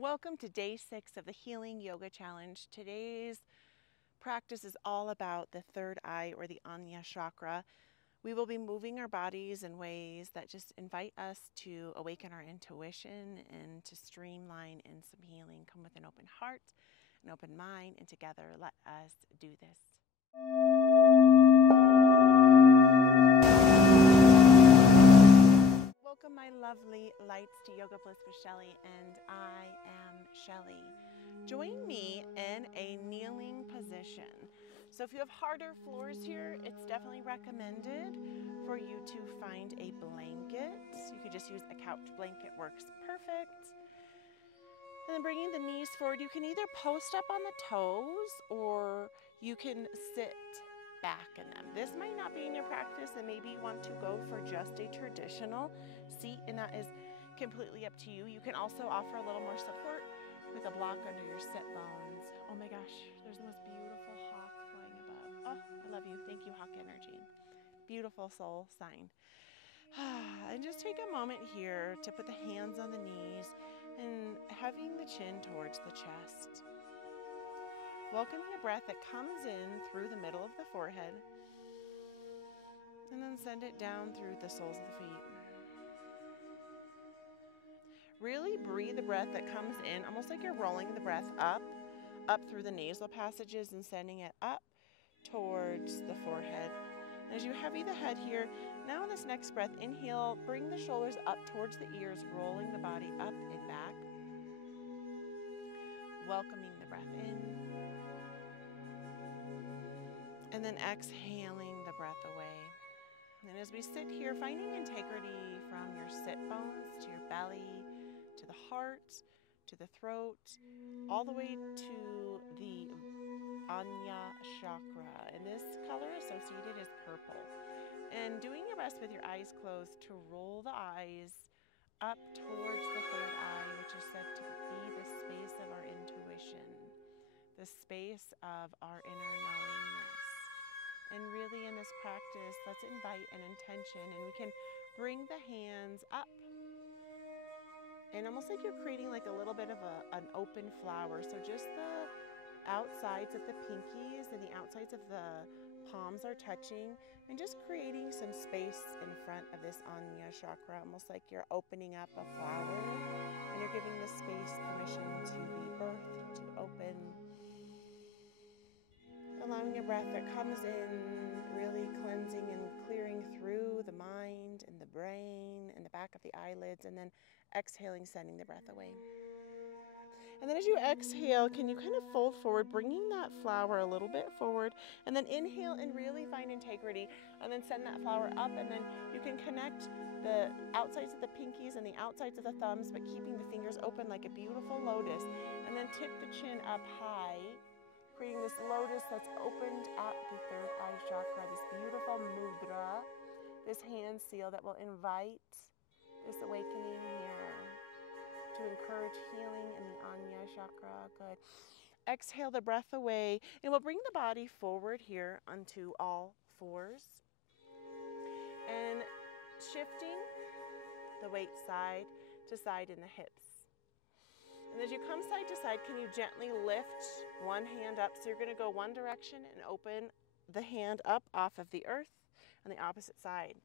Welcome to day 6 of the Healing Yoga Challenge. Today's practice is all about the third eye or the Ajna chakra. We will be moving our bodies in ways that just invite us to awaken our intuition and to streamline in some healing. Come with an open heart, an open mind, and together let us do this. Welcome, my lovely lights, to Yoga Bliss with Shelly, and I am Shelly. Join me in a kneeling position. So if you have harder floors here, it's definitely recommended for you to find a blanket. You could just use a couch blanket, works perfect. And then bringing the knees forward, you can either post up on the toes or you can sit back in them. This might not be in your practice, and maybe you want to go for just a traditional seat, and that is completely up to you. You can also offer a little more support with a block under your sit bones. Oh my gosh, there's the most beautiful hawk flying above. Oh, I love you. Thank you, hawk energy. Beautiful soul sign. And just take a moment here to put the hands on the knees and having the chin towards the chest. Welcoming a breath that comes in through the middle of the forehead and then send it down through the soles of the feet. Really breathe the breath that comes in, almost like you're rolling the breath up through the nasal passages and sending it up towards the forehead. And as you heavy the head here, now in this next breath, inhale, bring the shoulders up towards the ears, rolling the body up and back. Welcoming the breath in. And then exhaling the breath away. And as we sit here, finding integrity from your sit bones to your belly, to the heart, to the throat, all the way to the Ajna chakra. And this color associated is purple. And doing your best with your eyes closed to roll the eyes up towards the third eye, which is said to be the space of our intuition, the space of our inner knowingness. And really in this practice, let's invite an intention, and we can bring the hands up. And almost like you're creating like a little bit of an open flower. So just the outsides of the pinkies and the outsides of the palms are touching, and just creating some space in front of this Ajna chakra, almost like you're opening up a flower and you're giving the space permission to be birthed, to open. Allowing a breath that comes in, really cleansing and clearing through the mind and the brain and the back of the eyelids, and then exhaling, sending the breath away. And then as you exhale, can you kind of fold forward, bringing that flower a little bit forward, and then inhale and really find integrity, and then send that flower up, and then you can connect the outsides of the pinkies and the outsides of the thumbs, but keeping the fingers open like a beautiful lotus, and then tip the chin up high, creating this lotus that's opened at the third eye chakra, this beautiful mudra, this hand seal that will invite this awakening here to encourage healing in the Ajna chakra. Good. Exhale the breath away, and we'll bring the body forward here onto all fours, and shifting the weight side to side in the hips. And as you come side to side, can you gently lift one hand up? So you're going to go one direction and open the hand up off of the earth on the opposite side.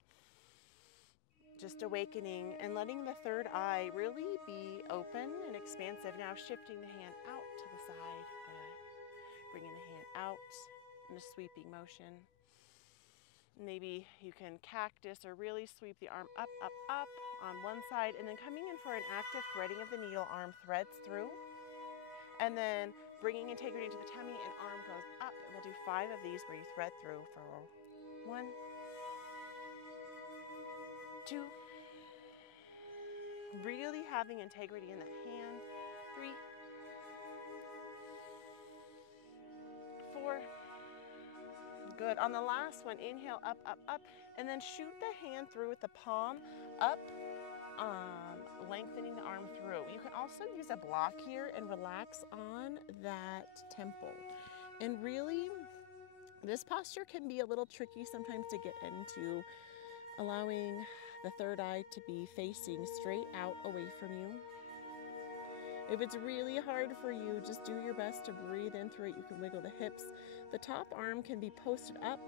Just awakening and letting the third eye really be open and expansive. Now shifting the hand out to the side. Good. Bringing the hand out in a sweeping motion. Maybe you can cactus or really sweep the arm up, up, up on one side, and then coming in for an active threading of the needle, arm threads through. And then bringing integrity to the tummy and arm goes up. And we'll do 5 of these where you thread through for 1, 2, really having integrity in that hand, 3, 4, good. On the last one, inhale, up, up, up, and then shoot the hand through with the palm up, lengthening the arm through. You can also use a block here and relax on that temple. And really, this posture can be a little tricky sometimes to get into, allowing the third eye to be facing straight out away from you. If it's really hard for you, just do your best to breathe in through it. You can wiggle the hips. The top arm can be posted up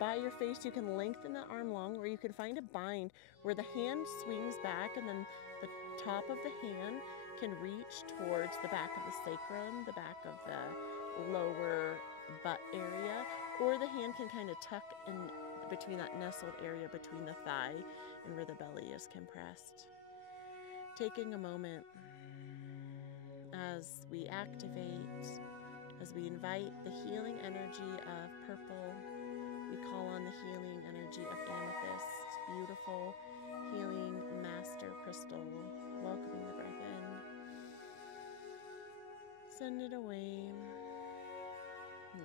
by your face. You can lengthen the arm long, or you can find a bind where the hand swings back and then the top of the hand can reach towards the back of the sacrum, the back of the lower butt area, or the hand can kind of tuck in between that nestled area between the thigh and where the belly is compressed. Taking a moment as we activate, as we invite the healing energy of purple, we call on the healing energy of amethyst, beautiful healing master crystal, welcoming the breath in. Send it away.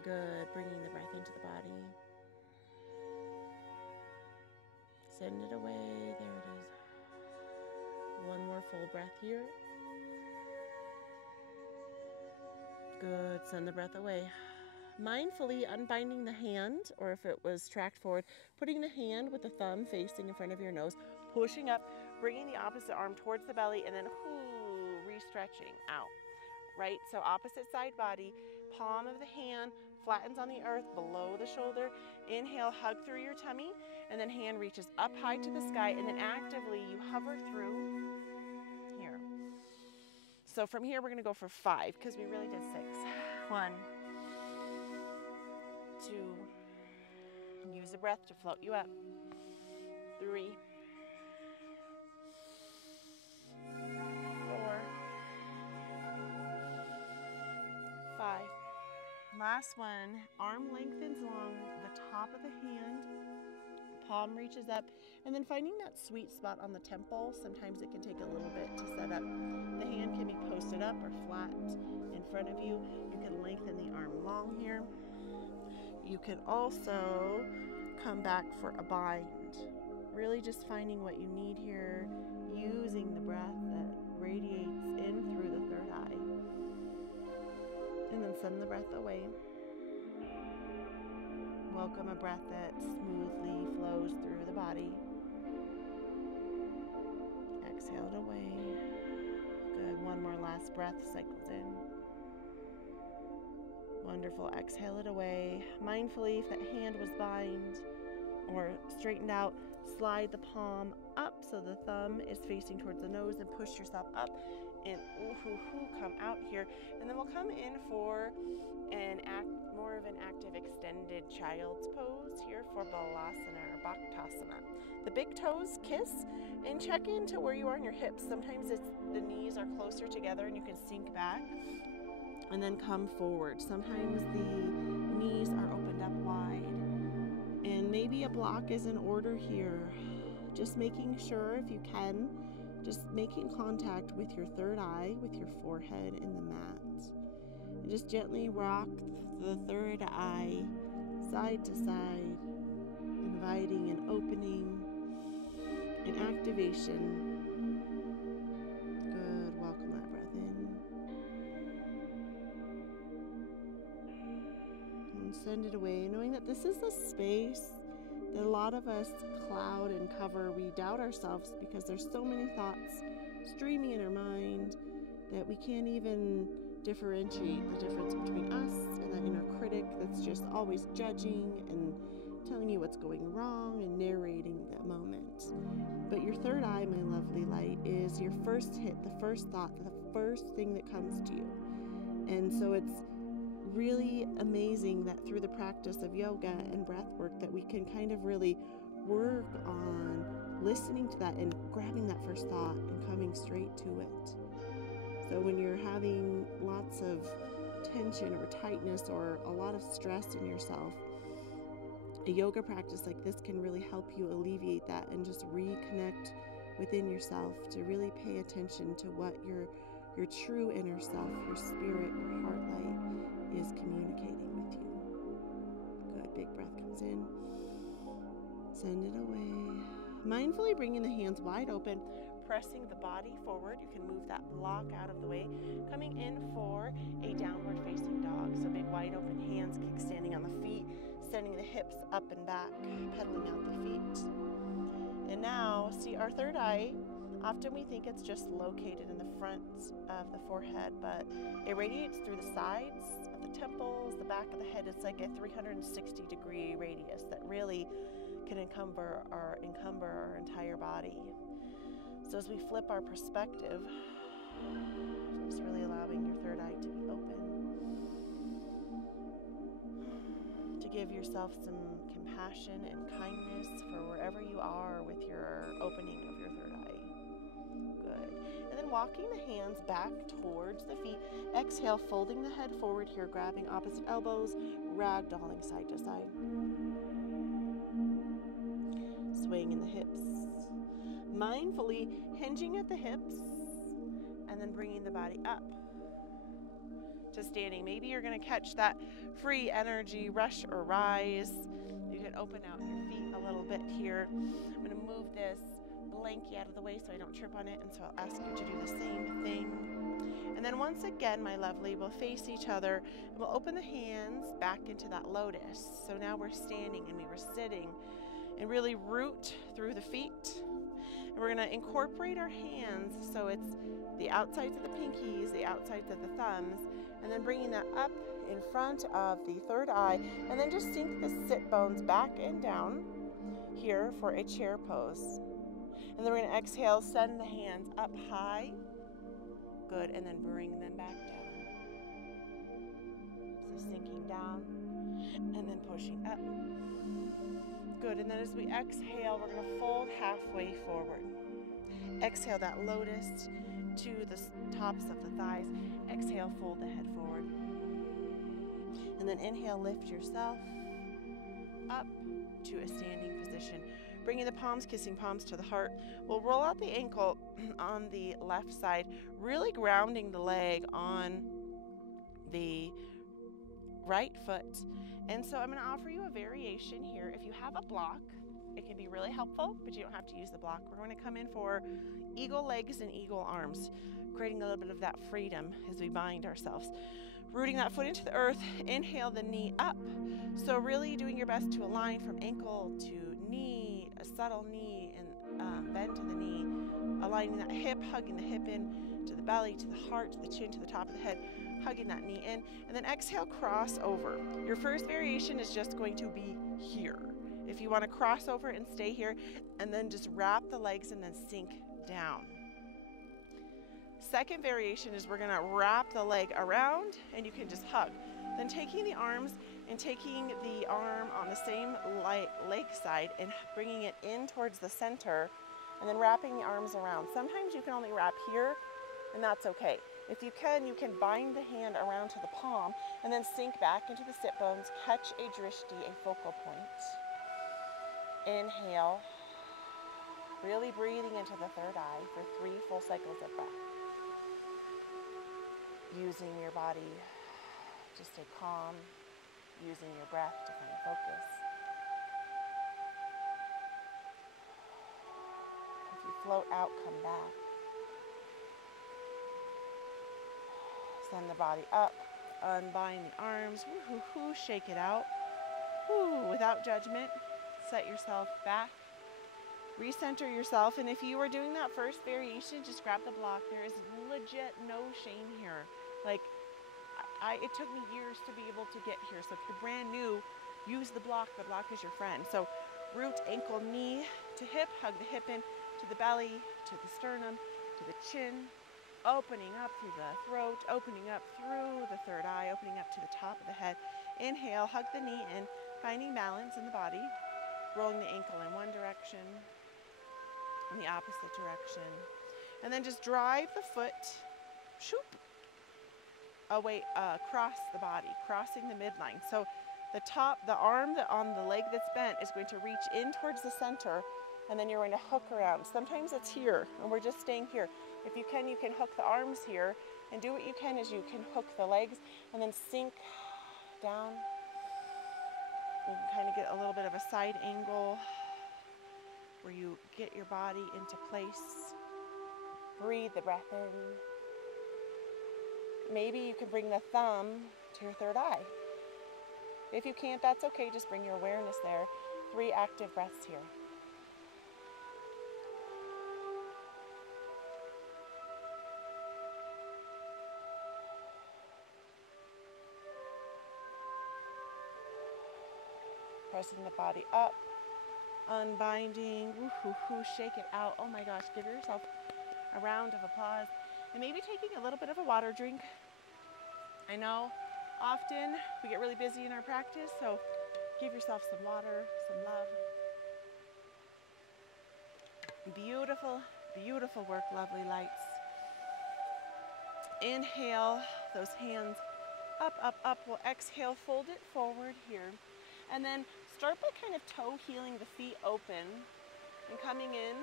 Good, bringing the breath into the body. Send it away, there it is. One more full breath here. Good, send the breath away. Mindfully unbinding the hand, or if it was tracked forward, putting the hand with the thumb facing in front of your nose, pushing up, bringing the opposite arm towards the belly, and then re-stretching out. Right, so opposite side body, palm of the hand flattens on the earth below the shoulder. Inhale, hug through your tummy, and then hand reaches up high to the sky, and then actively you hover through here. So from here we're going to go for 5 because we really did 6. 1, 2, use the breath to float you up. 3, 4, 5. Last one, arm lengthens along the top of the hand, palm reaches up, and then finding that sweet spot on the temple. Sometimes it can take a little bit to set up. The hand can be posted up or flat in front of you. You can lengthen the arm long here. You can also come back for a bind. Really just finding what you need here, using the breath that radiates in through the third eye. And then send the breath away. Welcome a breath that smoothly flows through the body. Exhale it away. Good. One more last breath cycles in. Wonderful. Exhale it away. Mindfully, if that hand was bind or straightened out, slide the palm up so the thumb is facing towards the nose and push yourself up. And come out here, and then we'll come in for more of an active extended child's pose here for Balasana or Bhaktasana. The big toes kiss and check into where you are in your hips. Sometimes the knees are closer together and you can sink back and then come forward. Sometimes the knees are opened up wide and maybe a block is in order here. Just making sure, if you can, just making contact with your third eye, with your forehead and the mat. And just gently rock the third eye side to side, inviting and opening and activation. Good, welcome that breath in. And send it away, knowing that this is a space that a lot of us cloud and cover. We doubt ourselves because there's so many thoughts streaming in our mind that we can't even differentiate the difference between us and that inner critic that's just always judging and telling you what's going wrong and narrating that moment. But your third eye, my lovely light, is your first hit, the first thought, the first thing that comes to you. And so it's really amazing that through the practice of yoga and breath work that we can kind of really work on listening to that and grabbing that first thought and coming straight to it. So when you're having lots of tension or tightness or a lot of stress in yourself, a yoga practice like this can really help you alleviate that and just reconnect within yourself to really pay attention to what your true inner self, your spirit, your heart light is communicating with you. Good, big breath comes in. Send it away. Mindfully bringing the hands wide open, pressing the body forward. You can move that block out of the way. Coming in for a downward facing dog. So big wide open hands, kickstanding on the feet, sending the hips up and back, pedaling out the feet. And now, see our third eye Often we think it's just located in the front of the forehead, but it radiates through the sides of the temples, the back of the head. It's like a 360-degree radius that really can encumber our entire body. So as we flip our perspective, just really allowing your third eye to be open, to give yourself some compassion and kindness for wherever you are with your opening of your third eye. Good. And then walking the hands back towards the feet. Exhale, folding the head forward here, grabbing opposite elbows, ragdolling side to side. Swaying in the hips. Mindfully hinging at the hips and then bringing the body up to standing. Maybe you're going to catch that free energy rush or rise. You can open out your feet a little bit here. I'm going to move this blankie out of the way so I don't trip on it, and so I'll ask you to do the same thing. And then once again, my lovely, we'll face each other and we'll open the hands back into that lotus. So now we're standing and we were sitting, and really root through the feet. And we're going to incorporate our hands so it's the outsides of the pinkies, the outsides of the thumbs, and then bringing that up in front of the third eye, and then just sink the sit bones back and down here for a chair pose. And then we're going to exhale, send the hands up high. Good, and then bring them back down. So sinking down and then pushing up. Good, and then as we exhale, we're going to fold halfway forward. Exhale that lotus to the tops of the thighs. Exhale, fold the head forward. And then inhale, lift yourself up to a standing position. Bringing the palms, kissing palms to the heart. We'll roll out the ankle on the left side, really grounding the leg on the right foot. And so I'm going to offer you a variation here. If you have a block, it can be really helpful, but you don't have to use the block. We're going to come in for eagle legs and eagle arms, creating a little bit of that freedom as we bind ourselves. Rooting that foot into the earth, inhale the knee up. So really doing your best to align from ankle to knee, a subtle knee and bend to the knee, aligning that hip, hugging the hip in to the belly, to the heart, to the chin, to the top of the head, hugging that knee in, and then exhale, cross over. Your first variation is just going to be here. If you want to cross over and stay here, and then just wrap the legs and then sink down. Second variation is we're going to wrap the leg around and you can just hug. Then taking the arms and taking the arm on the same leg side and bringing it in towards the center, and then wrapping the arms around. Sometimes you can only wrap here, and that's okay. If you can bind the hand around to the palm and then sink back into the sit bones, catch a drishti, a focal point. Inhale, really breathing into the third eye for 3 full cycles of breath. Using your body to stay calm, using your breath to find focus. If you float out, come back. Send the body up, unbind the arms, woo-hoo-hoo, shake it out. Woo, without judgment, set yourself back, recenter yourself, and if you are doing that first variation, just grab the block. There is legit no shame here. Like, it took me years to be able to get here, so if you're brand new, use the block is your friend. So root, ankle, knee to hip, hug the hip in to the belly, to the sternum, to the chin, opening up through the throat, opening up through the third eye, opening up to the top of the head. Inhale, hug the knee in, finding balance in the body, rolling the ankle in one direction, in the opposite direction, and then just drive the foot, shoop, away, across the body, crossing the midline. So the arm on the leg that's bent is going to reach in towards the center, and then you're going to hook around. Sometimes it's here, and we're just staying here. If you can hook the arms here, and do what you can is you can hook the legs, and then sink down. You can kind of get a little bit of a side angle where you get your body into place. Breathe the breath in. Maybe you can bring the thumb to your third eye. If you can't, that's okay. Just bring your awareness there. 3 active breaths here. Pressing the body up, unbinding, woo-hoo-hoo, shake it out. Oh my gosh, give yourself a round of applause. And maybe taking a little bit of a water drink. I know often we get really busy in our practice, so give yourself some water, some love. Beautiful, beautiful work, lovely lights. Inhale, those hands up, up, up. We'll exhale, fold it forward here. And then start by kind of toe heeling the feet open and coming in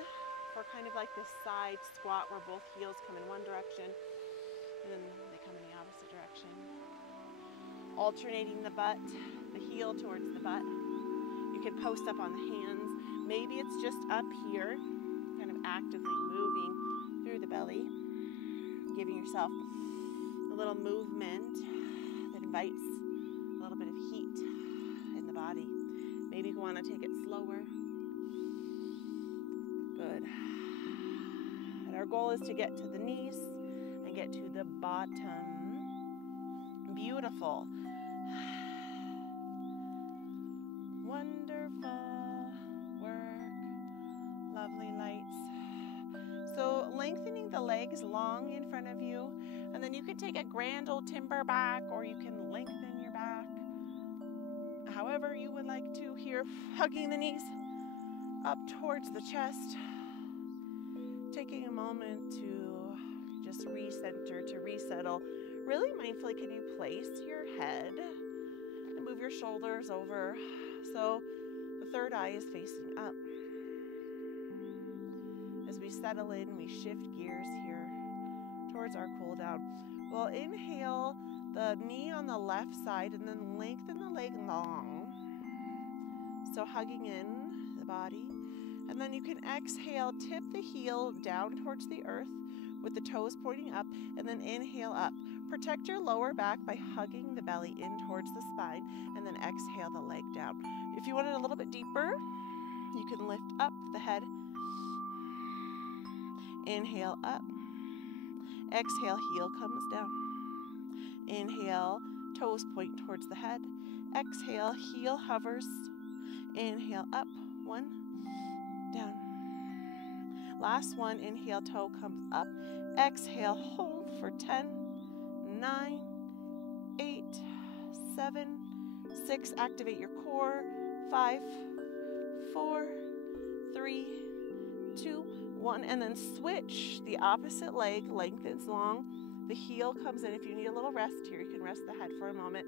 for kind of like this side squat where both heels come in one direction and then they come in the opposite direction. Alternating the butt, the heel towards the butt. You can post up on the hands. Maybe it's just up here, kind of actively moving through the belly, giving yourself a little movement that invites a little bit of heat in the body. Maybe you want to take it slower. Good. And our goal is to get to the knees and get to the bottom. Beautiful. Wonderful work. Lovely lights. So lengthening the legs long in front of you, and then you could take a grand old timber back, or you can lengthen your back however you would like to here. Hugging the knees up towards the chest, taking a moment to just recenter, to resettle. Really mindfully, can you place your head and move your shoulders over so the third eye is facing up? As we settle in, we shift gears here towards our cool down. We'll inhale the knee on the left side and then lengthen the leg long. So hugging in the body. And then you can exhale, tip the heel down towards the earth with the toes pointing up, and then inhale up. Protect your lower back by hugging the belly in towards the spine, and then exhale the leg down. If you want it a little bit deeper, you can lift up the head. Inhale up. Exhale, heel comes down. Inhale, toes point towards the head. Exhale, heel hovers. Inhale up, 1, down. Last one, inhale, toe comes up. Exhale, hold for 10, 9, 8, 7, 6. Activate your core. 5, 4, 3, 2, 1. And then switch. The opposite leg lengthens long. The heel comes in. If you need a little rest here, you can rest the head for a moment.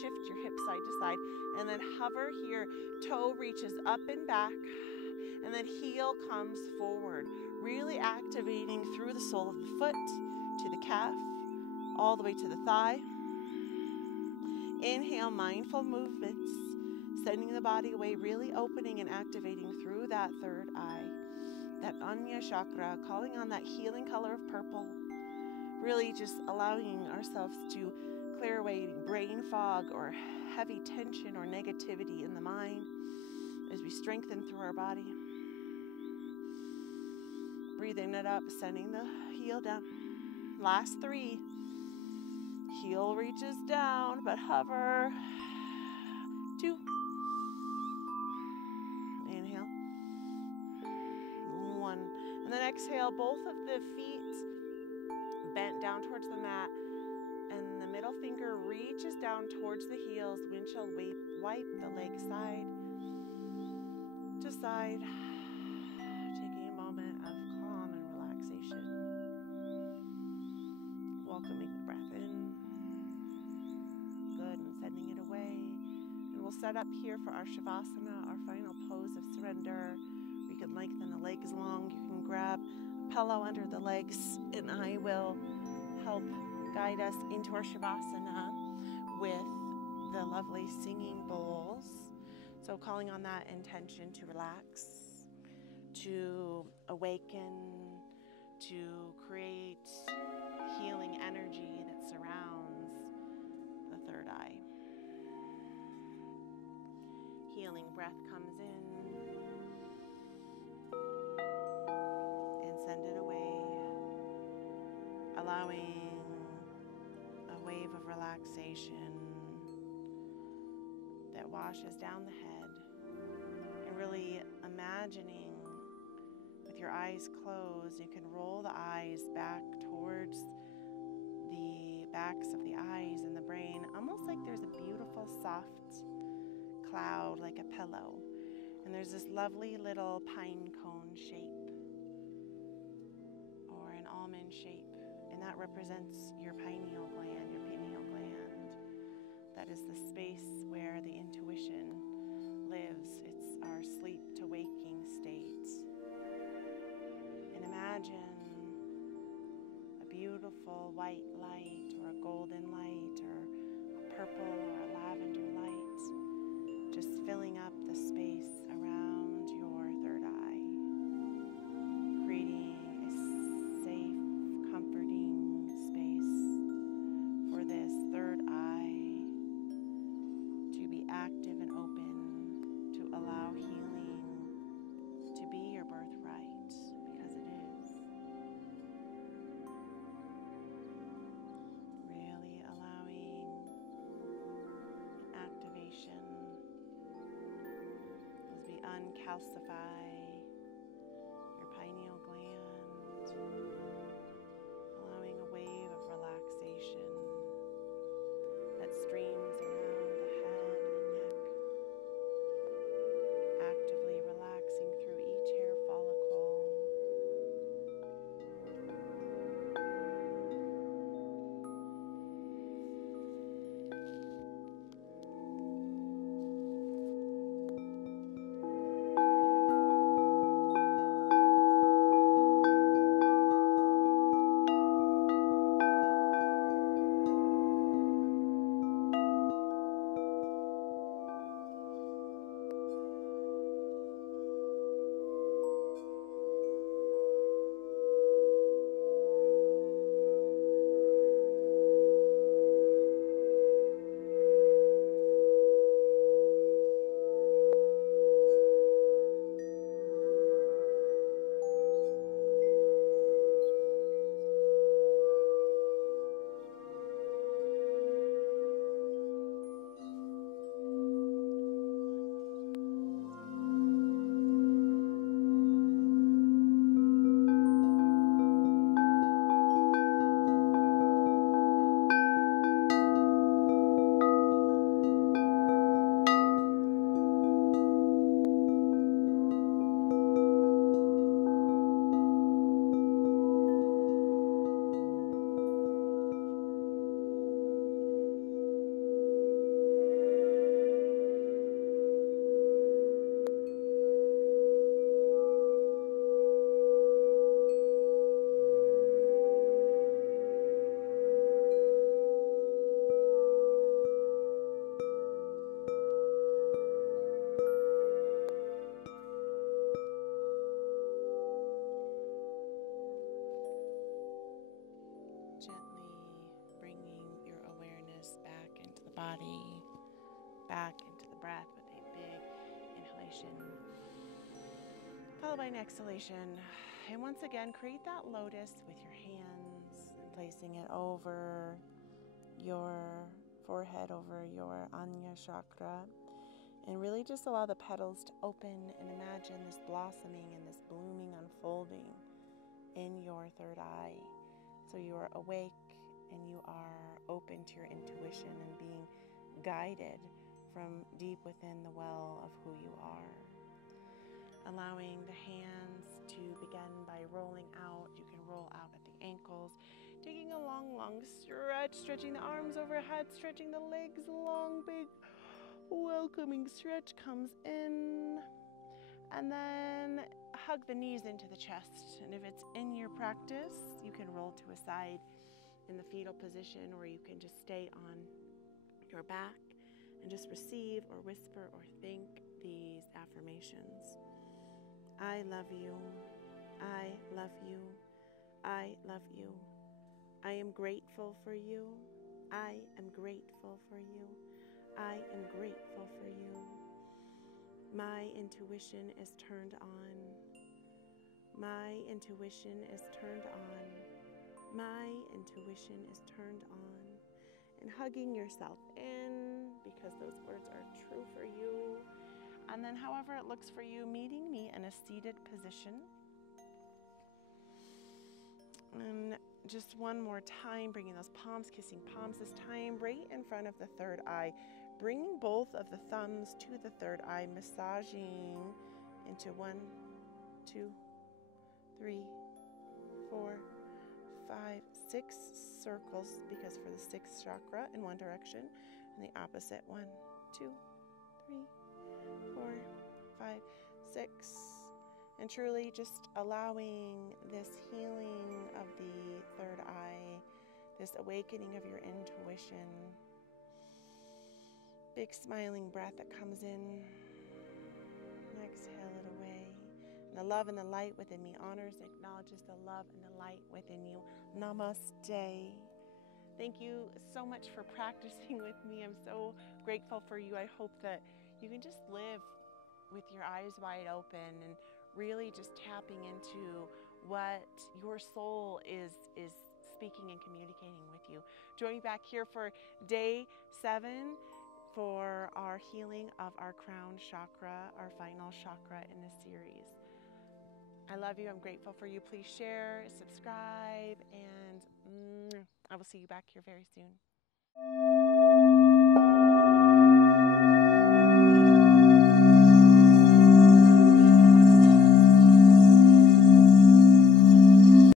Shift your hips side to side. And then hover here. Toe reaches up and back. And then heel comes forward, really activating through the sole of the foot to the calf, all the way to the thigh. Inhale, mindful movements, sending the body away, really opening and activating through that third eye, that Anya chakra, calling on that healing color of purple, really just allowing ourselves to clear away brain fog or heavy tension or negativity in the mind as we strengthen through our body. Breathing it up, sending the heel down. Last 3. Heel reaches down, but hover. 2. Inhale. 1. And then exhale, both of the feet bent down towards the mat. And the middle finger reaches down towards the heels. Windshield wipe the leg side to side. Taking a moment of calm and relaxation. Welcoming the breath in. Good, and sending it away. And we'll set up here for our Shavasana, our final pose of surrender. We can lengthen the legs long. You can grab a pillow under the legs, and I will help guide us into our Shavasana with the lovely singing bowls. So calling on that intention to relax, to awaken, to create healing energy that surrounds the third eye. Healing breath comes in and send it away, allowing a wave of relaxation that washes down the head, and really imagining with your eyes closed, you can roll the eyes back towards the backs of the eyes and the brain, almost like there's a beautiful soft cloud, like a pillow. And there's this lovely little pine cone shape or an almond shape, and that represents your pineal gland, your pineal gland. That is the space where the intuition lives. It's our sleep to waking state. And imagine a beautiful white light or a golden light or a purple or a lavender light just filling up the space around your third eye, creating a safe, comforting space for this third eye to be active and open, to allow healing to be your birthright, because it is. Really allowing an activation as we uncalcify your pineal gland, allowing a wave of relaxation that streams around the head and neck, actively relaxing through each hair follicle. Gently bringing your awareness back into the body, back into the breath with a big inhalation, followed by an exhalation. And once again, create that lotus with your hands, placing it over your forehead, over your Anya chakra, and really just allow the petals to open and imagine this blossoming and this blooming unfolding in your third eye. So you are awake and you are open to your intuition and being guided from deep within the well of who you are. Allowing the hands to begin by rolling out. You can roll out at the ankles, taking a long, long stretch, stretching the arms overhead, stretching the legs long, big, welcoming stretch comes in. And then hug the knees into the chest. And if it's in your practice, you can roll to a side in the fetal position, or you can just stay on your back and just receive or whisper or think these affirmations. I love you. I love you. I love you. I am grateful for you. I am grateful for you. I am grateful for you. My intuition is turned on. My intuition is turned on. My intuition is turned on. And hugging yourself in because those words are true for you. And then however it looks for you, meeting me in a seated position. And just one more time, bringing those palms, kissing palms this time, right in front of the third eye. Bringing both of the thumbs to the third eye, massaging into 1, 2, 3, 4, 5, 6 circles, because for the sixth chakra in one direction, and the opposite, 1, 2, 3, 4, 5, 6. And truly just allowing this healing of the third eye, this awakening of your intuition. Big smiling breath that comes in. Exhale it away. And the love and the light within me honors and acknowledges the love and the light within you. Namaste. Thank you so much for practicing with me. I'm so grateful for you. I hope that you can just live with your eyes wide open and really just tapping into what your soul is speaking and communicating with you. Join me back here for day 7 for our healing of our crown chakra, our final chakra in this series. I love you. I'm grateful for you. Please share, subscribe, and I will see you back here very soon.